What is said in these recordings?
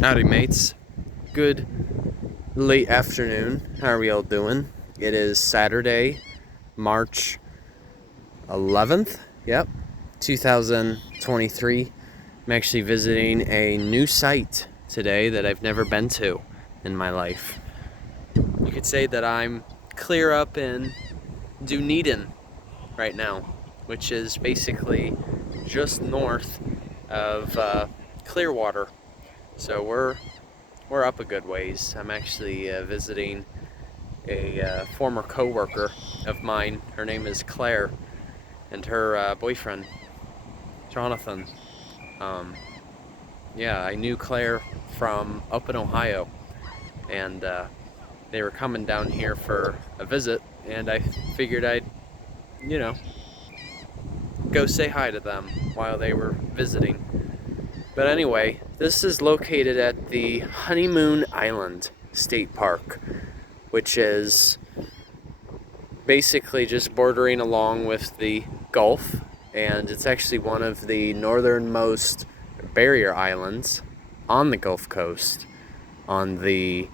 Howdy mates, good late afternoon. How are we all doing? It is Saturday, March 11th, yep, 2023. I'm actually visiting a new site today that I've never been to in my life. You could say that I'm clear up in Dunedin right now, which is basically just north of Clearwater. So we're up a good ways. I'm actually visiting a former co-worker of mine. Her name is Claire, and her boyfriend, Jonathan. Yeah, I knew Claire from up in Ohio, and they were coming down here for a visit, and I figured I'd, go say hi to them while they were visiting. But anyway, this is located at the Honeymoon Island State Park, which is basically just bordering along with the Gulf, and it's actually one of the northernmost barrier islands on the Gulf Coast, in the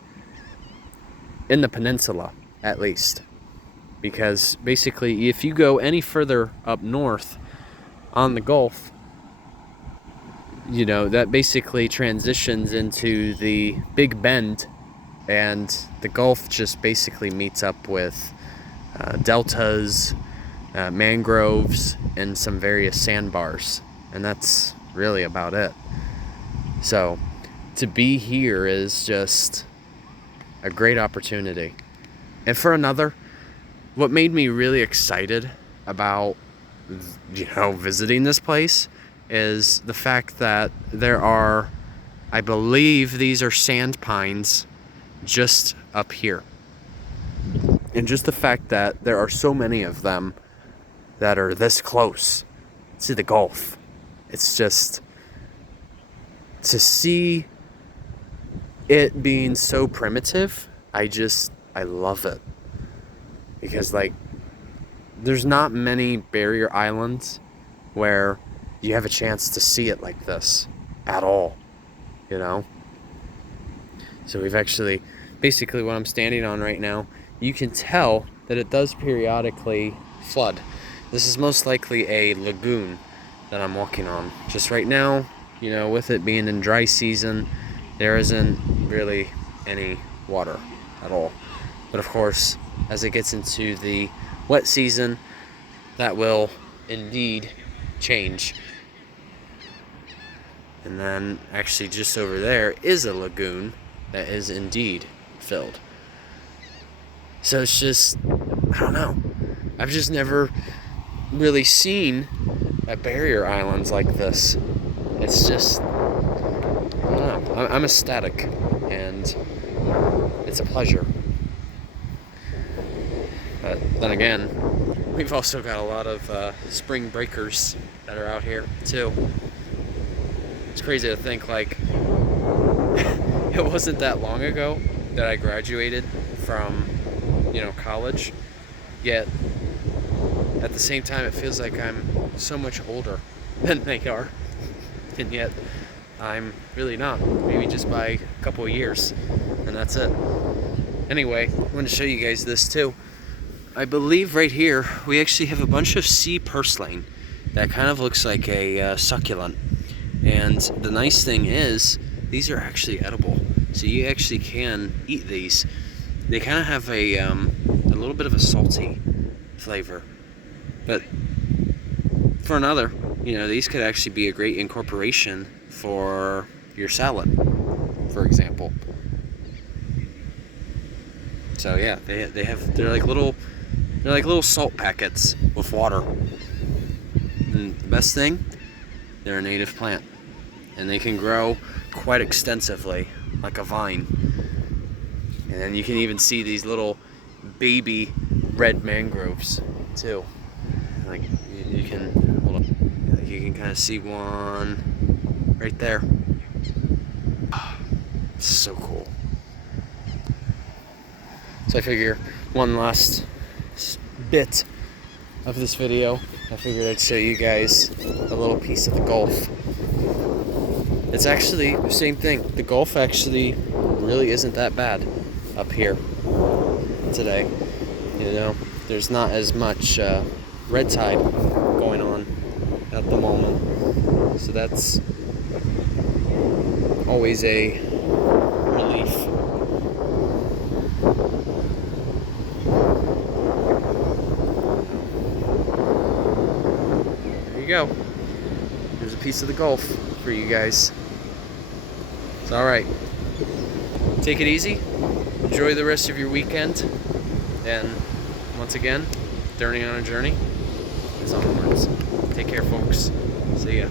peninsula at least. Because basically, if you go any further up north on the Gulf, that basically transitions into the Big Bend, and the Gulf just basically meets up with deltas, mangroves, and some various sandbars, and that's really about it. So to be here is just a great opportunity. And for another, what made me really excited about visiting this place is the fact that there are, I believe these are sand pines just up here. And just the fact that there are so many of them that are this close to the Gulf. It's just, to see it being so primitive, I love it. Because there's not many barrier islands where you have a chance to see it like this at all, So we've actually, basically what I'm standing on right now, you can tell that it does periodically flood. This is most likely a lagoon that I'm walking on. Just right now, with it being in dry season, there isn't really any water at all. But of course, as it gets into the wet season, that will indeed change. And then actually just over there is a lagoon that is indeed filled. So it's just, I don't know. I've just never really seen a barrier islands like this. It's just, I don't know. I'm ecstatic, and it's a pleasure. But then again, we've also got a lot of spring breakers that are out here too. It's crazy to think, it wasn't that long ago that I graduated from, college, yet at the same time it feels like I'm so much older than they are, and yet I'm really not, maybe just by a couple of years, and that's it. Anyway, I wanted to show you guys this too. I believe right here we actually have a bunch of Sea Purslane that kind of looks like a succulent. And the nice thing is, these are actually edible. So you actually can eat these. They kind of have a little bit of a salty flavor. But for another, these could actually be a great incorporation for your salad, for example. So yeah, they're like little salt packets with water. And the best thing, they're a native plant, and they can grow quite extensively, like a vine. And then you can even see these little baby red mangroves too. You can kind of see one right there. Oh, it's so cool. So I figure one last bit of this video, I figured I'd show you guys a little piece of the Gulf. It's actually the same thing. The Gulf actually really isn't that bad up here today. You know, there's not as much red tide going on at the moment, so that's always a relief. There you go. There's a piece of the Gulf for you guys. It's alright. Take it easy. Enjoy the rest of your weekend. And once again, Journey on a Journey is onwards. Take care, folks. See ya.